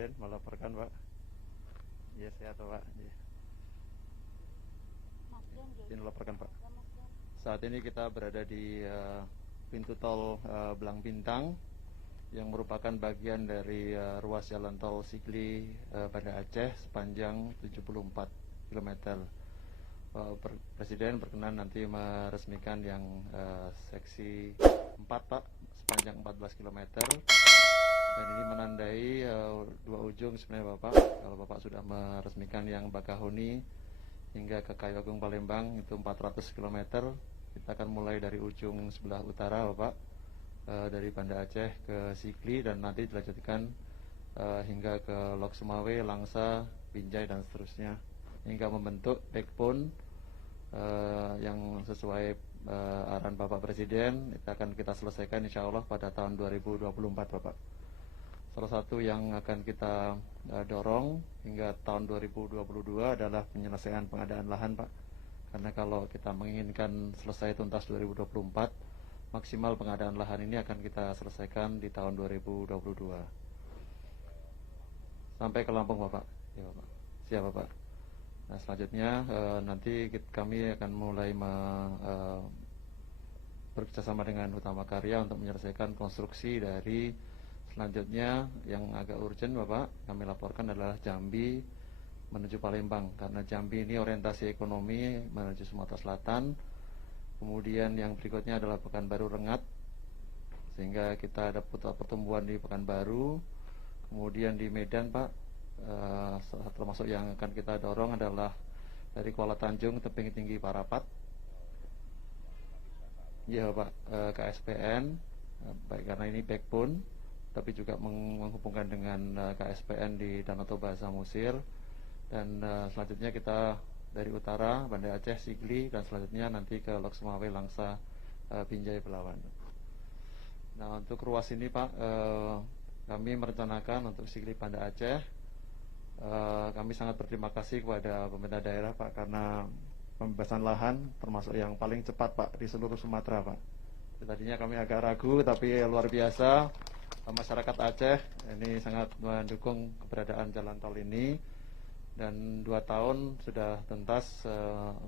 Presiden melaporkan, Pak. Ya, sehat, Pak. Ya. Ini melaporkan, Pak. Saat ini kita berada di pintu tol Belang Bintang yang merupakan bagian dari ruas jalan tol Sigli Banda Aceh sepanjang 74 km. Presiden berkenan nanti meresmikan yang seksi 4, Pak, sepanjang 14 km. Dan ini menandai dua ujung sebenarnya, Bapak. Kalau Bapak sudah meresmikan yang Bakahuni hingga ke Kayu Agung Palembang itu 400 km. Kita akan mulai dari ujung sebelah utara, Bapak, dari Banda Aceh ke Sigli, dan nanti dilanjutkan hingga ke Lok Sumawe, Langsa, Binjai, dan seterusnya, hingga membentuk backbone yang sesuai arahan Bapak Presiden. Itu akan kita selesaikan insya Allah pada tahun 2024, Bapak. Salah satu yang akan kita dorong hingga tahun 2022 adalah penyelesaian pengadaan lahan, Pak. Karena kalau kita menginginkan selesai tuntas 2024, maksimal pengadaan lahan ini akan kita selesaikan di tahun 2022. Sampai ke Lampung, Bapak. Ya, Bapak. Siap, Bapak. Nah, selanjutnya nanti kami akan mulai bekerjasama dengan Utama Karya untuk menyelesaikan konstruksi dari selanjutnya yang agak urgent, Bapak. Kami laporkan adalah Jambi menuju Palembang, karena Jambi ini orientasi ekonomi menuju Sumatera Selatan. Kemudian yang berikutnya adalah Pekanbaru Rengat, sehingga kita ada pertumbuhan di Pekanbaru. Kemudian di Medan, Pak, termasuk yang akan kita dorong adalah dari Kuala Tanjung Tebing Tinggi Parapat. Ya, Pak, KSPN, baik karena ini backbone, tapi juga menghubungkan dengan KSPN di Danau Toba Samosir. Dan selanjutnya kita dari utara Banda Aceh, Sigli, dan selanjutnya nanti ke Lok Sumawe, Langsa, Binjai, Belawan. Nah, untuk ruas ini, Pak, kami merencanakan untuk Sigli Banda Aceh. Kami sangat berterima kasih kepada pemerintah daerah, Pak, karena pembebasan lahan termasuk yang paling cepat, Pak, di seluruh Sumatera, Pak. Tadinya kami agak ragu, tapi luar biasa masyarakat Aceh ini sangat mendukung keberadaan jalan tol ini. Dan 2 tahun sudah tuntas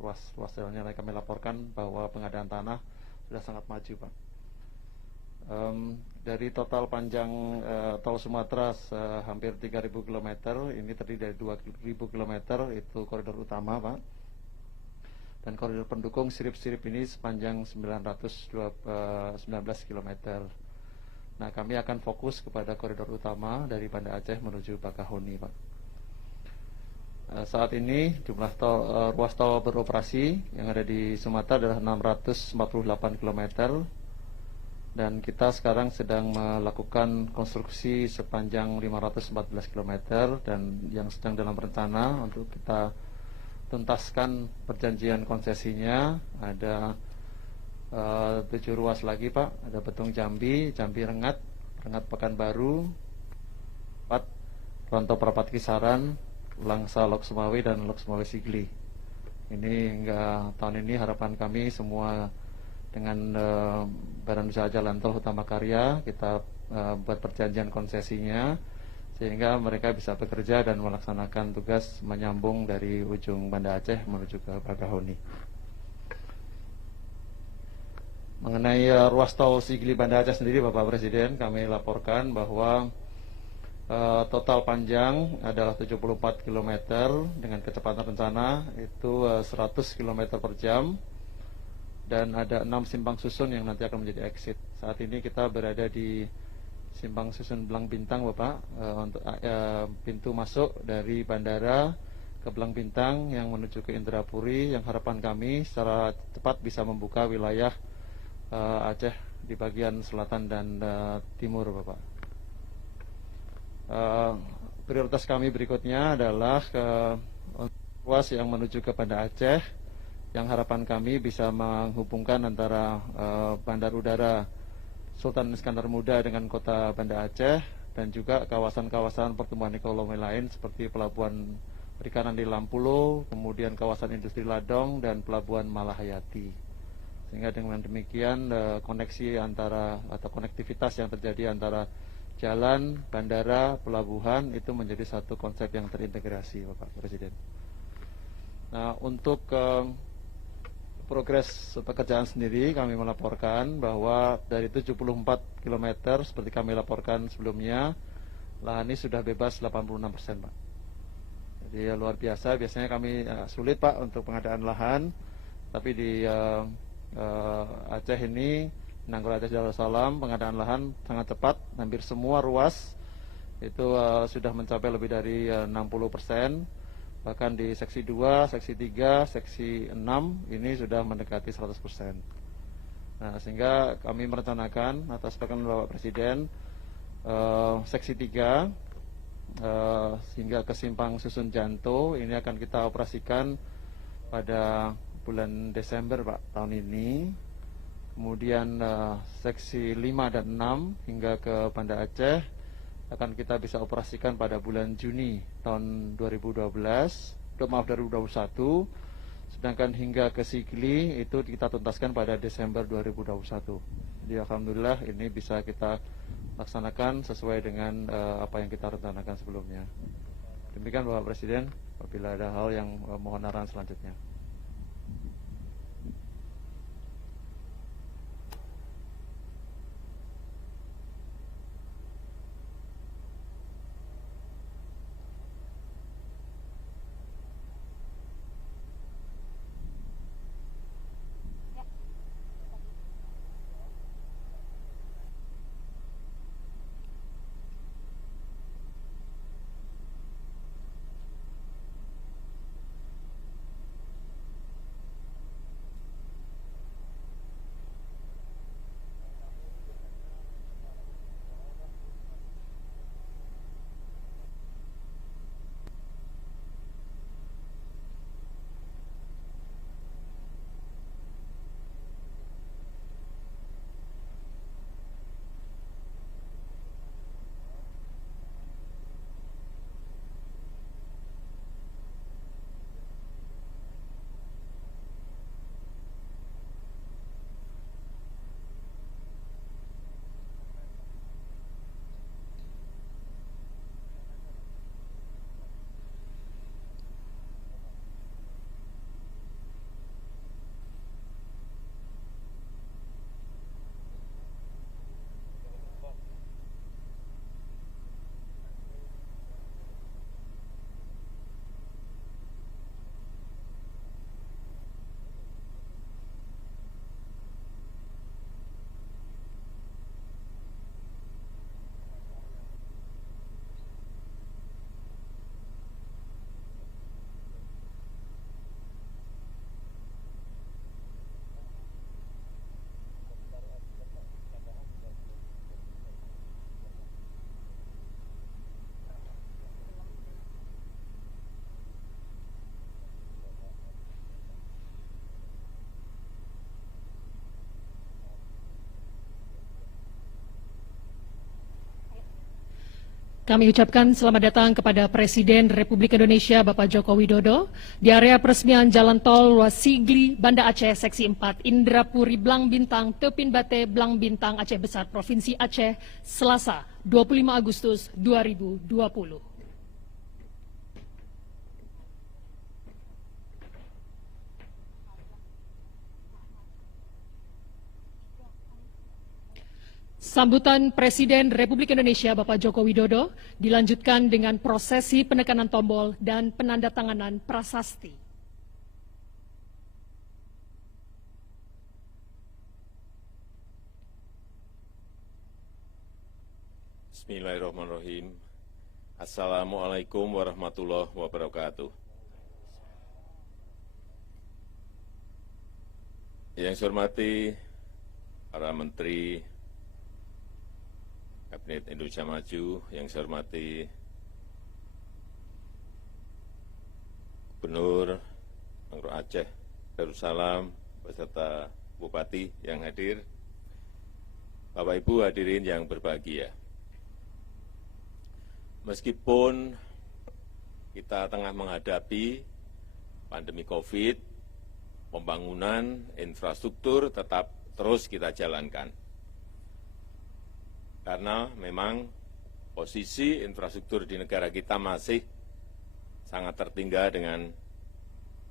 ruas jalannya. Kami laporkan bahwa pengadaan tanah sudah sangat maju, Pak. Dari total panjang tol Sumatera hampir 3.000 km, ini terdiri dari 2.000 km itu koridor utama, Pak. Dan koridor pendukung sirip-sirip ini sepanjang 19 km. Nah, kami akan fokus kepada koridor utama dari Banda Aceh menuju Bakahuni, Pak. Saat ini jumlah ruas tol beroperasi yang ada di Sumatera adalah 648 km, dan kita sekarang sedang melakukan konstruksi sepanjang 514 km, dan yang sedang dalam rencana untuk kita tuntaskan perjanjian konsesinya ada 7 ruas lagi, Pak. Ada Betung Jambi, Jambi Rengat, Rengat Pekanbaru, 4 Rantau Perapat Kisaran, Langsa Lok Sumawe, dan Lok Sumawe Sigli. Ini hingga tahun ini harapan kami semua dengan Badan Usaha Jalan Tol Utama Karya kita buat perjanjian konsesinya, sehingga mereka bisa bekerja dan melaksanakan tugas menyambung dari ujung Banda Aceh menuju ke Bakahuni. Mengenai ruas tol Sigli Banda Aceh sendiri, Bapak Presiden, kami laporkan bahwa total panjang adalah 74 km dengan kecepatan rencana itu 100 km per jam, dan ada 6 simpang susun yang nanti akan menjadi exit. Saat ini kita berada di simpang susun Belang Bintang, Bapak, untuk pintu masuk dari bandara ke Belang Bintang yang menuju ke Indrapuri, yang harapan kami secara cepat bisa membuka wilayah Aceh di bagian selatan dan timur, Bapak. Prioritas kami berikutnya adalah ruas yang menuju ke Banda Aceh, yang harapan kami bisa menghubungkan antara Bandar Udara Sultan Iskandar Muda dengan kota Banda Aceh, dan juga kawasan-kawasan pertumbuhan ekonomi lain seperti Pelabuhan Perikanan di Lampulo, kemudian kawasan industri Ladong, dan Pelabuhan Malahayati. Sehingga dengan demikian koneksi antara atau konektivitas yang terjadi antara jalan, bandara, pelabuhan itu menjadi satu konsep yang terintegrasi, Bapak Presiden. Nah, untuk progres pekerjaan sendiri kami melaporkan bahwa dari 74 km seperti kami laporkan sebelumnya, lahan ini sudah bebas 86%, Pak. Jadi luar biasa, biasanya kami sulit, Pak, untuk pengadaan lahan, tapi di Aceh ini, Nanggroe Aceh Darussalam, pengadaan lahan sangat cepat, hampir semua ruas itu sudah mencapai lebih dari 60%. Bahkan di seksi 2, seksi 3, seksi 6 ini sudah mendekati 100%. Nah, sehingga kami merencanakan atas pesanan Bapak Presiden seksi 3 hingga ke Simpang Susun Janto ini akan kita operasikan pada bulan Desember, Pak, tahun ini. Kemudian seksi 5 dan 6 hingga ke Banda Aceh akan kita bisa operasikan pada bulan Juni tahun 2021. Sedangkan hingga ke Sigli itu kita tuntaskan pada Desember 2021. Jadi alhamdulillah ini bisa kita laksanakan sesuai dengan apa yang kita rencanakan sebelumnya. Demikian Bapak Presiden, apabila ada hal yang mohon arahan selanjutnya. Kami ucapkan selamat datang kepada Presiden Republik Indonesia Bapak Joko Widodo di area peresmian Jalan Tol Ruas Sigli, Banda Aceh, Seksi 4, Indrapuri, Blang Bintang, Tepin Bate, Blang Bintang, Aceh Besar, Provinsi Aceh, Selasa, 25 Agustus 2020. Sambutan Presiden Republik Indonesia Bapak Joko Widodo dilanjutkan dengan prosesi penekanan tombol dan penandatanganan prasasti. Bismillahirrahmanirrahim. Assalamualaikum warahmatullahi wabarakatuh. Yang saya hormati para menteri Kabinet Indonesia Maju, yang saya hormati Gubernur Nanggroe Aceh Darussalam beserta Bupati yang hadir, Bapak Ibu hadirin yang berbahagia. Meskipun kita tengah menghadapi pandemi COVID, pembangunan infrastruktur tetap terus kita jalankan. Karena memang posisi infrastruktur di negara kita masih sangat tertinggal dengan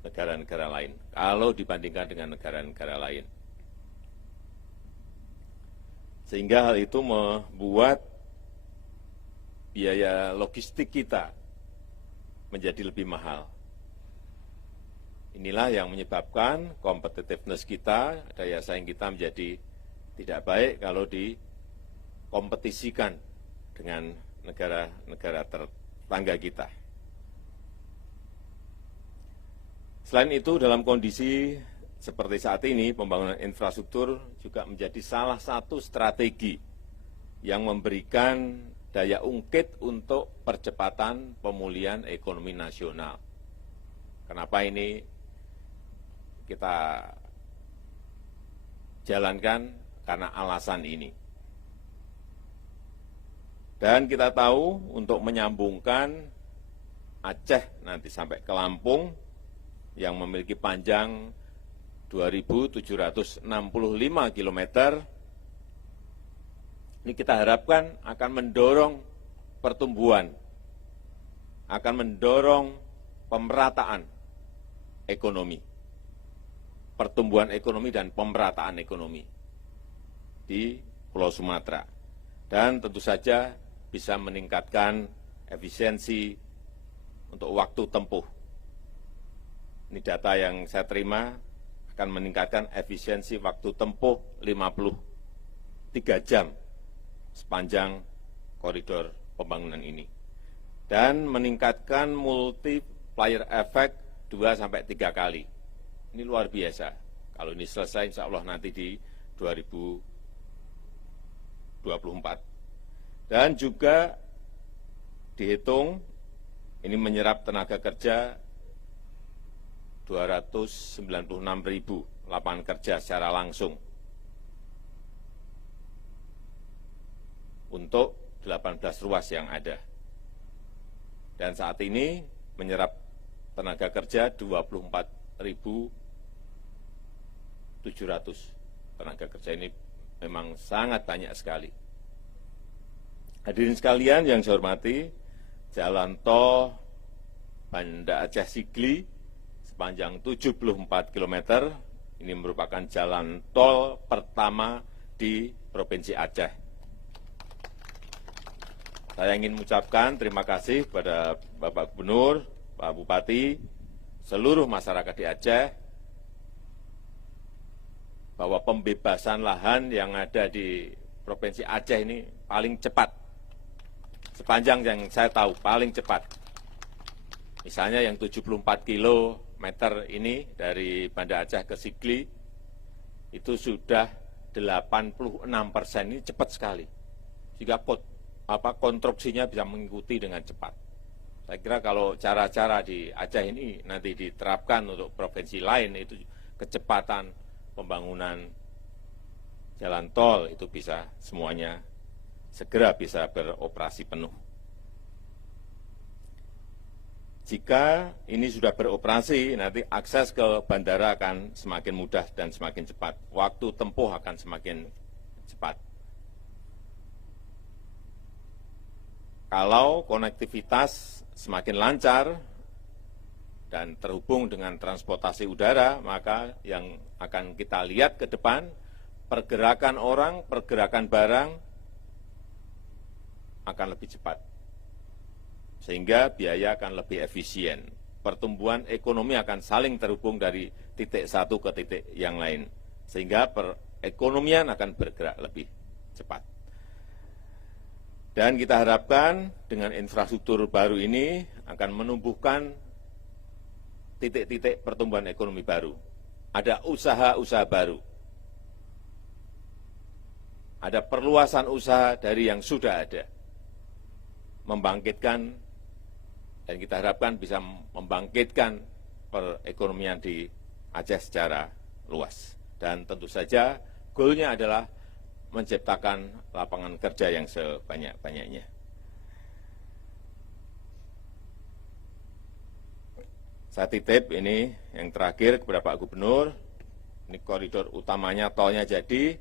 negara-negara lain, kalau dibandingkan dengan negara-negara lain. Sehingga hal itu membuat biaya logistik kita menjadi lebih mahal. Inilah yang menyebabkan competitiveness kita, daya saing kita menjadi tidak baik kalau dikompetisikan dengan negara-negara tetangga kita. Selain itu, dalam kondisi seperti saat ini, pembangunan infrastruktur juga menjadi salah satu strategi yang memberikan daya ungkit untuk percepatan pemulihan ekonomi nasional. Kenapa ini kita jalankan? Karena alasan ini. Dan kita tahu untuk menyambungkan Aceh nanti sampai ke Lampung yang memiliki panjang 2.765 km, ini kita harapkan akan mendorong pertumbuhan, akan mendorong pemerataan ekonomi, pertumbuhan ekonomi dan pemerataan ekonomi di Pulau Sumatera. Dan tentu saja bisa meningkatkan efisiensi untuk waktu tempuh. Ini data yang saya terima akan meningkatkan efisiensi waktu tempuh 53 jam sepanjang koridor pembangunan ini. Dan meningkatkan multiplier effect 2-3 kali. Ini luar biasa. Kalau ini selesai insya Allah nanti di 2024. Dan juga dihitung ini menyerap tenaga kerja 296.000 lapangan kerja secara langsung untuk 18 ruas yang ada. Dan saat ini menyerap tenaga kerja 24.700 tenaga kerja. Ini memang sangat banyak sekali. Hadirin sekalian yang saya hormati, jalan tol Banda Aceh Sigli sepanjang 74 km, ini merupakan jalan tol pertama di Provinsi Aceh. Saya ingin mengucapkan terima kasih kepada Bapak Gubernur, Pak Bupati, seluruh masyarakat di Aceh, bahwa pembebasan lahan yang ada di Provinsi Aceh ini paling cepat. Sepanjang yang saya tahu, paling cepat. Misalnya yang 74 kilometer ini dari Banda Aceh ke Sigli, itu sudah 86%, ini cepat sekali. Sehingga konstruksinya bisa mengikuti dengan cepat. Saya kira kalau cara-cara di Aceh ini nanti diterapkan untuk provinsi lain, itu kecepatan pembangunan jalan tol itu bisa semuanya segera bisa beroperasi penuh. Jika ini sudah beroperasi, nanti akses ke bandara akan semakin mudah dan semakin cepat. Waktu tempuh akan semakin cepat. Kalau konektivitas semakin lancar dan terhubung dengan transportasi udara, maka yang akan kita lihat ke depan, pergerakan orang, pergerakan barang akan lebih cepat. Sehingga biaya akan lebih efisien. Pertumbuhan ekonomi akan saling terhubung dari titik satu ke titik yang lain. Sehingga perekonomian akan bergerak lebih cepat. Dan kita harapkan dengan infrastruktur baru ini akan menumbuhkan titik-titik pertumbuhan ekonomi baru. Ada usaha-usaha baru. Ada perluasan usaha dari yang sudah ada. Membangkitkan, dan kita harapkan bisa membangkitkan perekonomian di Aceh secara luas. Dan tentu saja goalnya adalah menciptakan lapangan kerja yang sebanyak-banyaknya. Saya titip ini yang terakhir kepada Pak Gubernur, ini koridor utamanya tolnya jadi,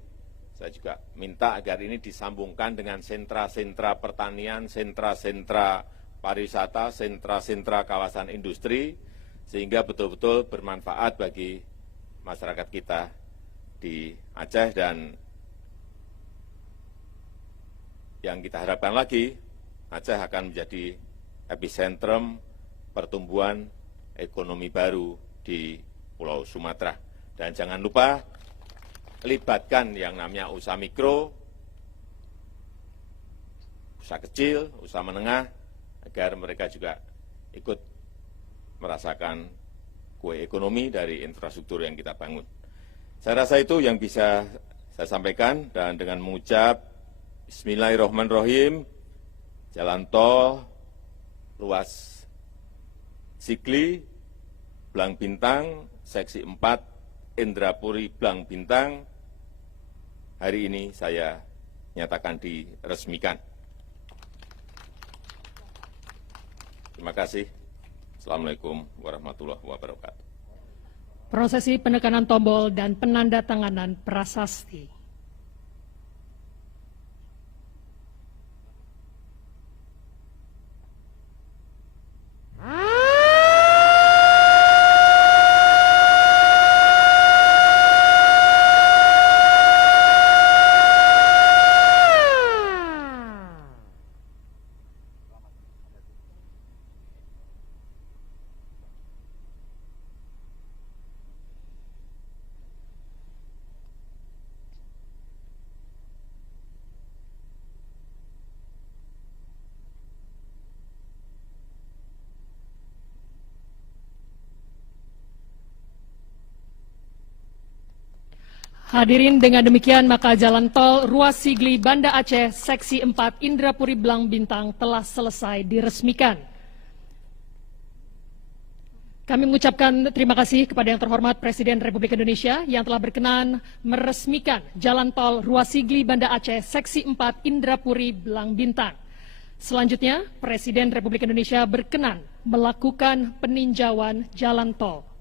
Saya juga minta agar ini disambungkan dengan sentra-sentra pertanian, sentra-sentra pariwisata, sentra-sentra kawasan industri, sehingga betul-betul bermanfaat bagi masyarakat kita di Aceh. Dan yang kita harapkan lagi, Aceh akan menjadi epicentrum pertumbuhan ekonomi baru di Pulau Sumatera. Dan jangan lupa libatkan yang namanya usaha mikro, usaha kecil, usaha menengah, agar mereka juga ikut merasakan kue ekonomi dari infrastruktur yang kita bangun. Saya rasa itu yang bisa saya sampaikan, dan dengan mengucap Bismillahirrahmanirrahim, jalan tol ruas Sigli, Blang Bintang, seksi 4, Indrapuri, Blang Bintang, hari ini saya nyatakan diresmikan. Terima kasih. Assalamualaikum warahmatullahi wabarakatuh. Prosesi penekanan tombol dan penandatanganan prasasti. Hadirin, dengan demikian maka jalan tol ruas Sigli Banda Aceh seksi 4 Indrapuri Blang Bintang telah selesai diresmikan. Kami mengucapkan terima kasih kepada yang terhormat Presiden Republik Indonesia yang telah berkenan meresmikan jalan tol ruas Sigli Banda Aceh seksi 4 Indrapuri Blang Bintang. Selanjutnya, Presiden Republik Indonesia berkenan melakukan peninjauan jalan tol.